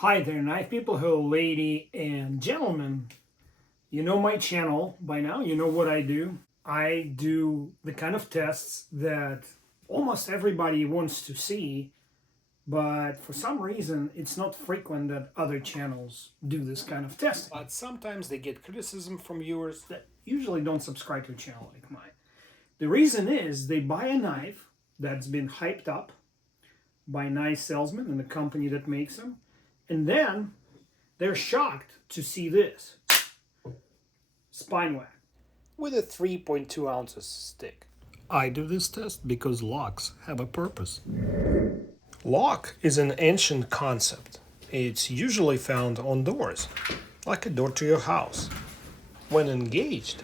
Hi there, knife people, hello lady and gentlemen. You know my channel by now, you know what I do. I do the kind of tests that almost everybody wants to see, but for some reason it's not frequent that other channels do this kind of test. But sometimes they get criticism from viewers that usually don't subscribe to a channel like mine. The reason is they buy a knife that's been hyped up by nice salesmen and the company that makes them, and then they're shocked to see this spine whack with a 3.2 ounces stick. I do this test because locks have a purpose. Lock is an ancient concept. It's usually found on doors, like a door to your house. When engaged,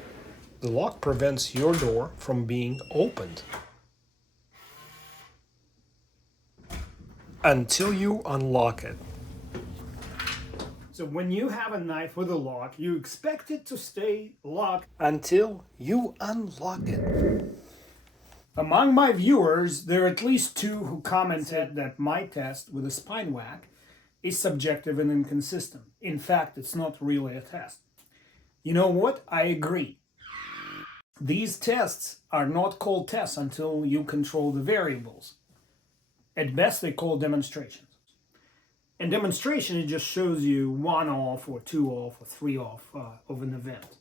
the lock prevents your door from being opened until you unlock it. So when you have a knife with a lock, you expect it to stay locked until you unlock it. Among my viewers, there are at least two who commented that my test with a spine whack is subjective and inconsistent. In fact, it's not really a test. You know what? I agree. These tests are not called tests until you control the variables. At best, they're called demonstrations. And demonstration, it just shows you 1 off or 2 off or 3 off of an event,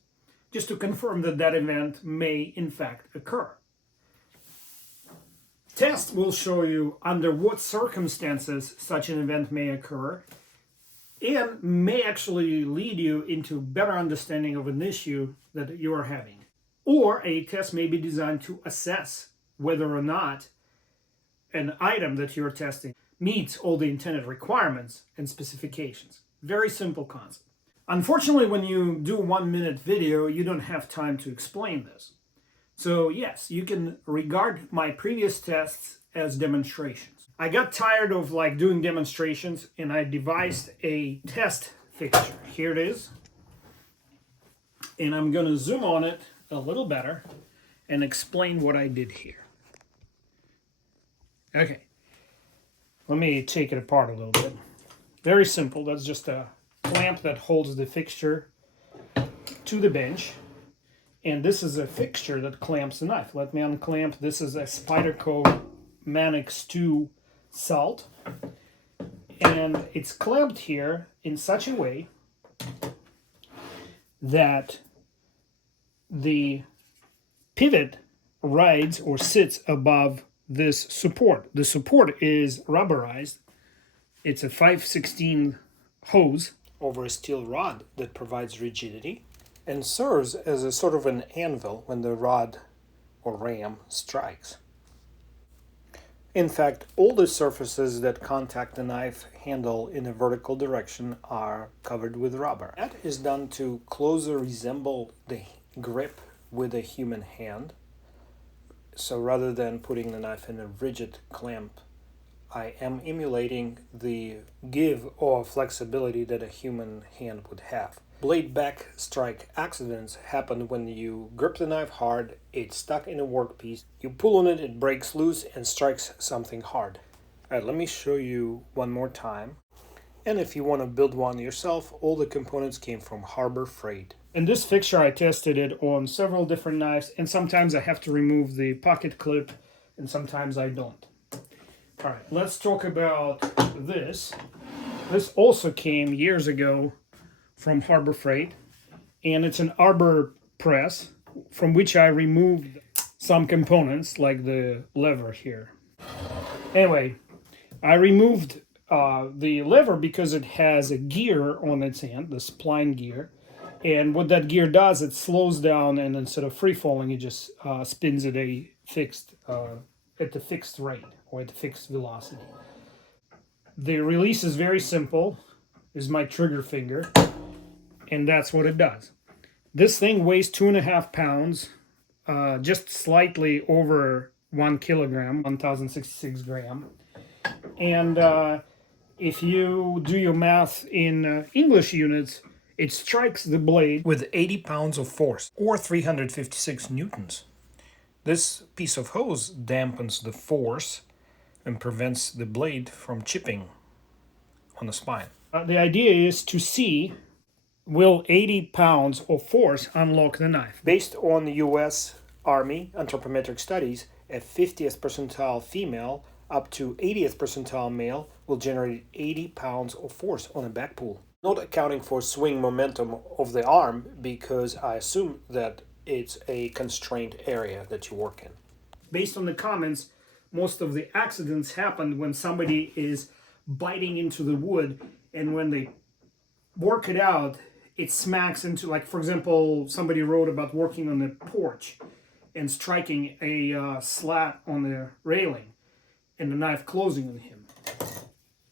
just to confirm that that event may in fact occur. Test will show you under what circumstances such an event may occur and may actually lead you into better understanding of an issue that you are having. Or a test may be designed to assess whether or not an item that you're testing meets all the intended requirements and specifications. Very simple concept. Unfortunately, when you do a 1-minute video, you don't have time to explain this. So yes, you can regard my previous tests as demonstrations. I got tired of doing demonstrations and I devised a test fixture. Here it is. And I'm going to zoom on it a little better and explain what I did here. Okay. Let me take it apart a little bit. Very simple. That's just a clamp that holds the fixture to the bench. And this is a fixture that clamps the knife. Let me unclamp. This is a Spyderco Manix 2 salt. And it's clamped here in such a way that the pivot rides or sits above this support. The support is rubberized. It's a 5/16 hose over a steel rod that provides rigidity and serves as a sort of an anvil when the rod or ram strikes. In fact, all the surfaces that contact the knife handle in a vertical direction are covered with rubber. That is done to closely resemble the grip with a human hand. So rather than putting the knife in a rigid clamp, I am emulating the give or flexibility that a human hand would have. Blade back strike accidents happen when you grip the knife hard, it's stuck in a workpiece, you pull on it, it breaks loose and strikes something hard. Alright, let me show you one more time. And if you want to build one yourself, all the components came from Harbor Freight. In this fixture, I tested it on several different knives, and sometimes I have to remove the pocket clip, and sometimes I don't. All right, let's talk about this. This also came years ago from Harbor Freight, and it's an arbor press from which I removed some components, like the lever here. Anyway, I removed the lever because it has a gear on its end, the spline gear. And what that gear does, it slows down, and instead of free falling, it just spins at a fixed at the fixed rate or at the fixed velocity. The release is very simple. This is my trigger finger, and that's what it does. This thing weighs 2.5 pounds, just slightly over 1 kilogram, 1,066 grams. And if you do your math in English units, it strikes the blade with 80 pounds of force, or 356 newtons. This piece of hose dampens the force and prevents the blade from chipping on the spine. The idea is to see, will 80 pounds of force unlock the knife? Based on the US Army anthropometric studies, a 50th percentile female up to 80th percentile male will generate 80 pounds of force on a back pull. Not accounting for swing momentum of the arm, because I assume that it's a constrained area that you work in. Based on the comments, most of the accidents happen when somebody is biting into the wood, and when they work it out, it smacks into, like, for example, somebody wrote about working on the porch and striking a slat on the railing and the knife closing on him.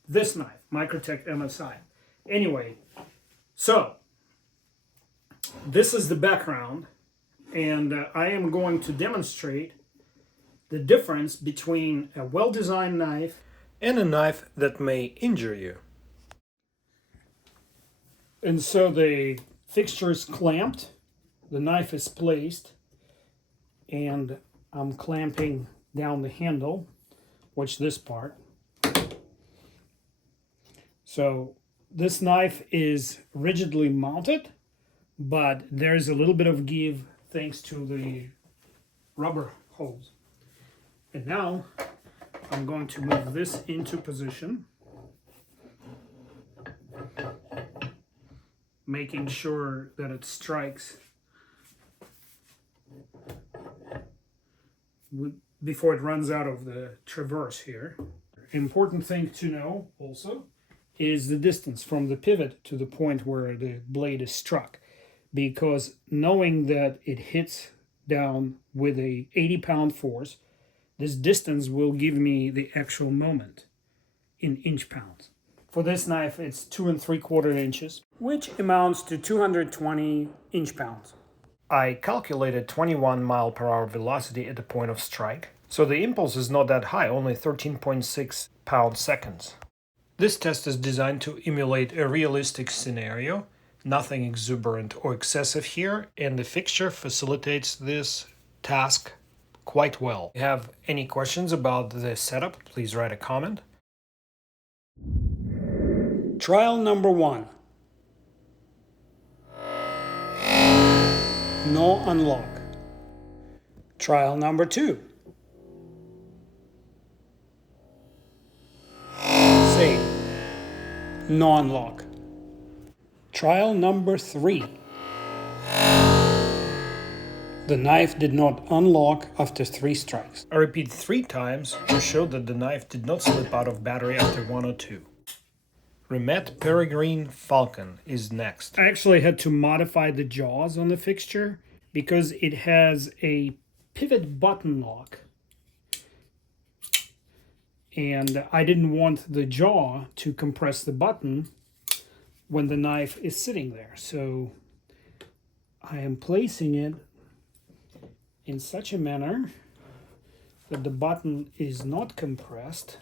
This knife, Microtech MSI. Anyway, so this is the background, and I am going to demonstrate the difference between a well-designed knife And a knife that may injure you. And so the fixture is clamped, the knife is placed, and I'm clamping down the handle. Watch this part. So this knife is rigidly mounted, but there's a little bit of give thanks to the rubber holes. And now I'm going to move this into position, making sure that it strikes before it runs out of the traverse here. Important thing to know also is the distance from the pivot to the point where the blade is struck, because knowing that it hits down with a 80-pound force, this distance will give me the actual moment in inch pounds. For this knife, it's 2 3/4 inches, which amounts to 220 inch pounds. I calculated 21 mile per hour velocity at the point of strike, so the impulse is not that high, only 13.6 pound-seconds. This test is designed to emulate a realistic scenario, nothing exuberant or excessive here, and the fixture facilitates this task quite well. If you have any questions about the setup, please write a comment. Trial number 1. No unlock. Trial number 2. Same. No unlock. Trial number 3. The knife did not unlock after 3 strikes. I repeat 3 times to show that the knife did not slip out of battery after 1 or 2. Remette Peregrine Falcon is next. I actually had to modify the jaws on the fixture because it has a pivot button lock. And I didn't want the jaw to compress the button when the knife is sitting there. So I am placing it in such a manner that the button is not compressed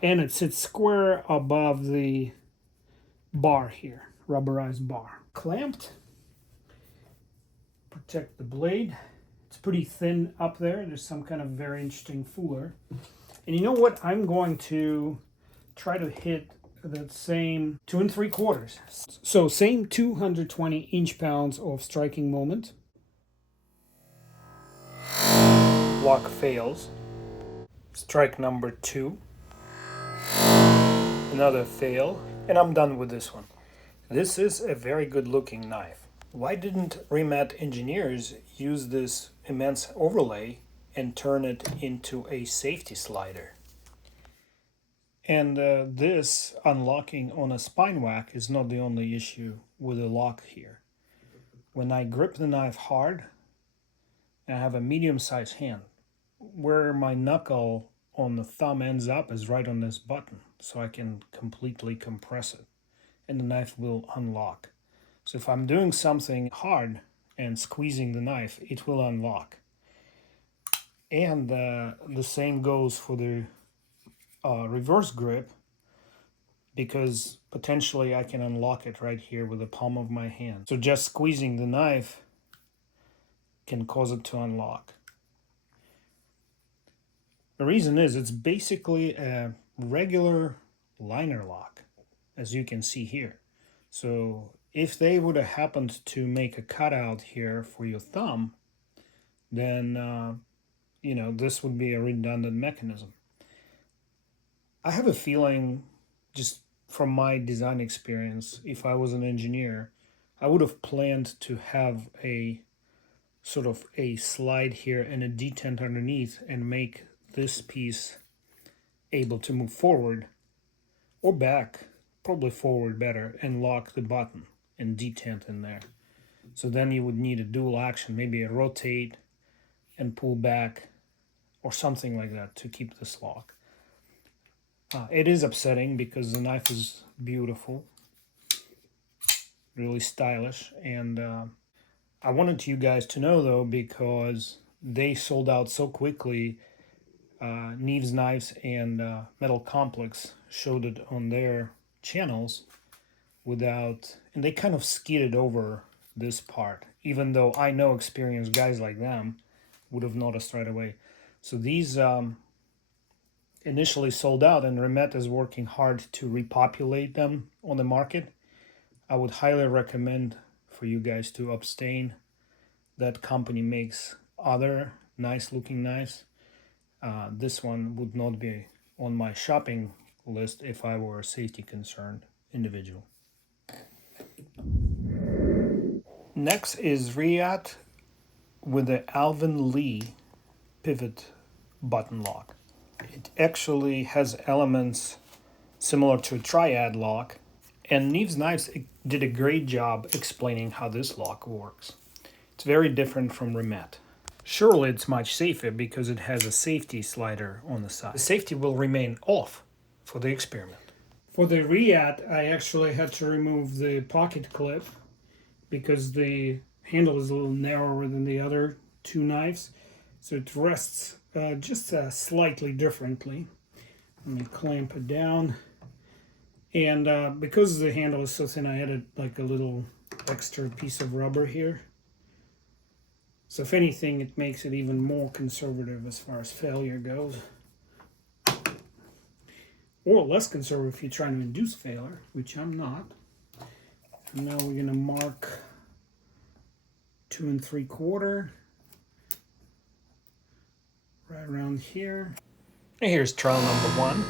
and it sits square above the bar here, rubberized bar. Clamped, protect the blade. It's pretty thin up there. There's some kind of very interesting fooler. And you know what? I'm going to try to hit that same 2 3/4. So same 220 inch pounds of striking moment. Lock fails. Strike number 2. Another fail, and I'm done with this one. This is a very good looking knife. Why didn't Remette engineers use this immense overlay and turn it into a safety slider? And this unlocking on a spine whack is not the only issue with the lock here. When I grip the knife hard, and I have a medium-sized hand, where my knuckle on the thumb ends up is right on this button, so I can completely compress it, and the knife will unlock. So if I'm doing something hard and squeezing the knife, it will unlock. And the same goes for the reverse grip, because potentially I can unlock it right here with the palm of my hand. So just squeezing the knife can cause it to unlock. The reason is it's basically a regular liner lock, as you can see here. So if they would have happened to make a cutout here for your thumb, then you know, this would be a redundant mechanism. I have a feeling, just from my design experience, if I was an engineer, I would have planned to have a sort of a slide here and a detent underneath and make this piece able to move forward or back, probably forward better, and lock the button and detent in there. So then you would need a dual action, maybe a rotate and pull back or something like that to keep this lock. It is upsetting because the knife is beautiful, really stylish, and I wanted you guys to know though, because they sold out so quickly. Neves Knives and Metal Complex showed it on their channels without, and they kind of skidded over this part, even though I know experienced guys like them would have noticed right away. So these initially sold out, and Remette is working hard to repopulate them on the market. I would highly recommend for you guys to abstain. That company makes other nice looking knives. This one would not be on my shopping list if I were a safety concerned individual. Next is Reate with the Alvin Lee pivot button lock. It actually has elements similar to a triad lock, and Neves Knives did a great job explaining how this lock works. It's very different from Remette. Surely it's much safer because it has a safety slider on the side. The safety will remain off for the experiment. For the Reate, I actually had to remove the pocket clip because the handle is a little narrower than the other two knives. So it rests just slightly differently. Let me clamp it down. And because the handle is so thin, I added like a little extra piece of rubber here. So if anything, it makes it even more conservative as far as failure goes. Or less conservative if you're trying to induce failure, which I'm not. And now we're going to mark 2 3/4 right around here. And here's trial number 1,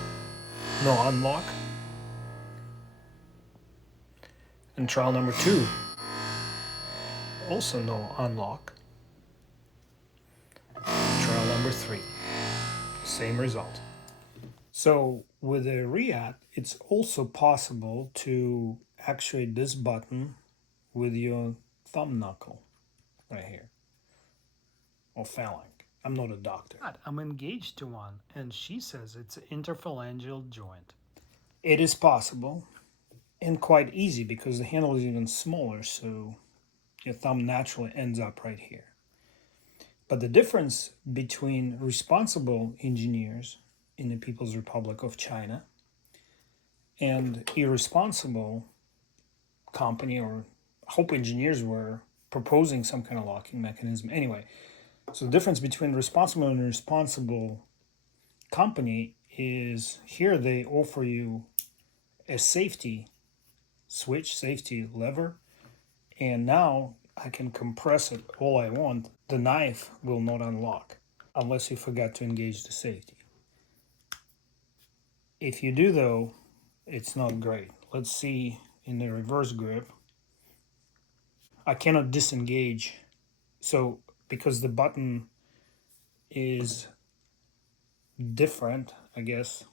no unlock. And trial number 2, also no unlock. Trial number 3, same result. So with a Reate, it's also possible to actuate this button with your thumb knuckle right here, or phalanx. I'm not a doctor. I'm engaged to one, and she says it's an interphalangeal joint. It is possible, and quite easy because the handle is even smaller, so your thumb naturally ends up right here. But the difference between responsible engineers in the People's Republic of China and irresponsible company, or I hope engineers were proposing some kind of locking mechanism. Anyway, so the difference between responsible and irresponsible company is here they offer you a safety switch, safety lever, and now I can compress it all I want. The knife will not unlock unless you forgot to engage the safety. If you do though, it's not great. Let's see in the reverse grip. I cannot disengage, so because the button is different, I guess.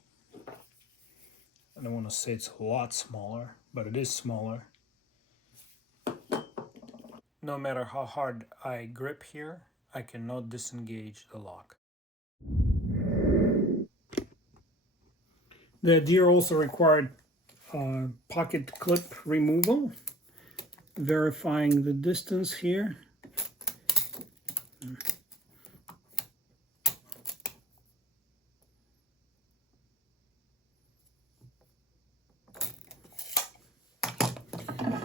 I don't want to say it's a lot smaller, but it is smaller. No matter how hard I grip here, I cannot disengage the lock. The Adira also required pocket clip removal, verifying the distance here.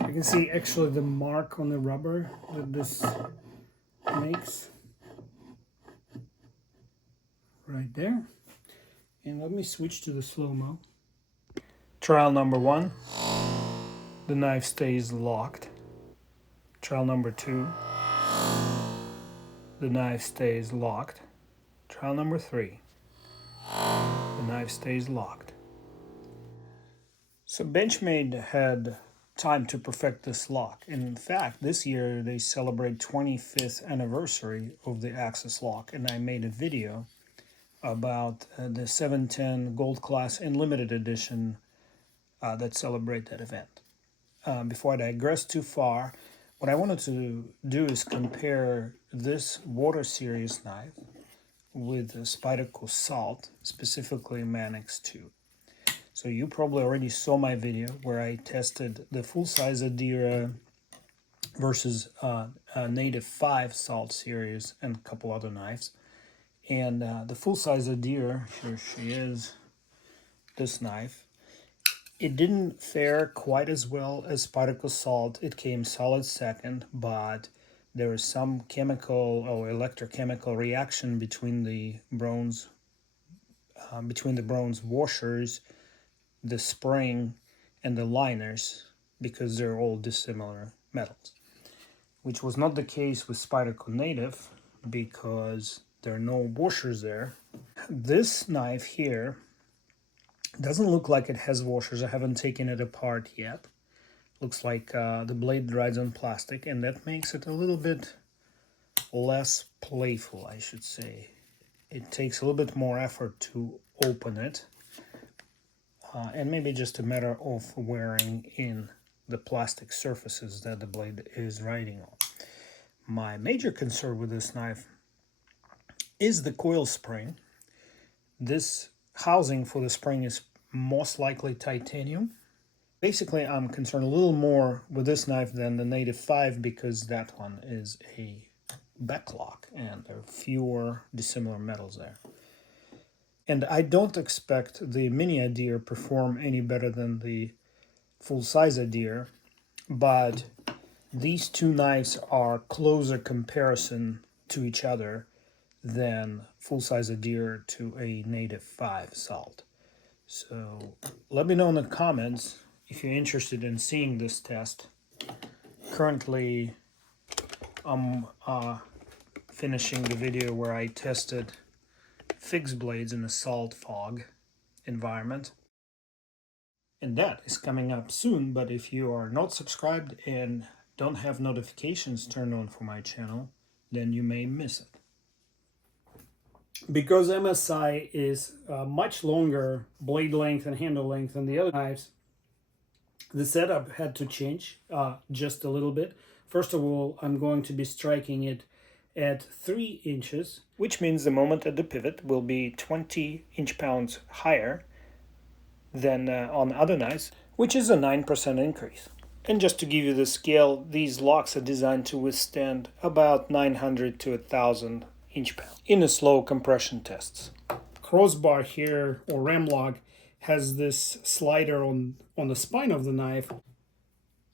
You can see actually the mark on the rubber that this makes right there. And let me switch to the slow-mo. Trial number 1, the knife stays locked. Trial number 2, the knife stays locked. Trial number 3, the knife stays locked. So Benchmade had time to perfect this lock. In fact, this year they celebrate 25th anniversary of the Axis lock, and I made a video about the 710 Gold Class and Limited Edition that celebrate that event. Before I digress too far, what I wanted to do is compare this Water Series knife with the Spyderco Salt, specifically Manix 2. So you probably already saw my video where I tested the full-size Adira versus Native 5 Salt series and a couple other knives. And the full-size Adira, here she is, this knife, it didn't fare quite as well as Spyderco Salt. It came solid second, but there was some chemical or electrochemical reaction between the bronze washers, the spring, and the liners, because they're all dissimilar metals, which was not the case with Spyderco Native because there are no washers there. This knife here doesn't look like it has washers. I haven't taken it apart yet. Looks like the blade rides on plastic, and that makes it a little bit less playful, I should say. It takes a little bit more effort to open it, and maybe just a matter of wearing in the plastic surfaces that the blade is riding on. My major concern with this knife is the coil spring. This housing for the spring is most likely titanium. Basically, I'm concerned a little more with this knife than the Native 5 because that one is a backlock and there are fewer dissimilar metals there. And I don't expect the mini Adira perform any better than the full-size Adira, but these two knives are closer comparison to each other than full-size Adira to a Native 5 Salt. So let me know in the comments if you're interested in seeing this test. Currently, I'm finishing the video where I tested fixed blades in a salt fog environment. And that is coming up soon, but if you are not subscribed and don't have notifications turned on for my channel, then you may miss it. Because MSI is much longer blade length and handle length than the other knives, the setup had to change just a little bit. First of all, I'm going to be striking it at 3 inches, which means the moment at the pivot will be 20 inch-pounds higher than on other knives, which is a 9% increase. And just to give you the scale, these locks are designed to withstand about 900 to 1,000 inch-pounds in a slow compression tests. Crossbar here, or ram lock, has this slider on the spine of the knife.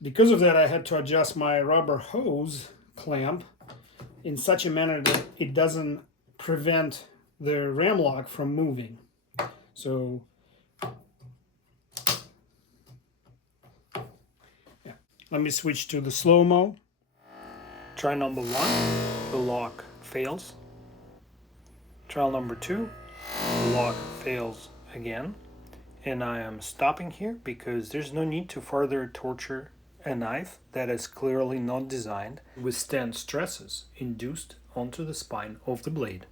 Because of that, I had to adjust my rubber hose clamp in such a manner that it doesn't prevent the ram lock from moving. So yeah. Let me switch to the slow-mo. Try number 1, the lock fails. Trial number 2, the lock fails again. And I am stopping here because there's no need to further torture a knife that is clearly not designed to withstand stresses induced onto the spine of the blade.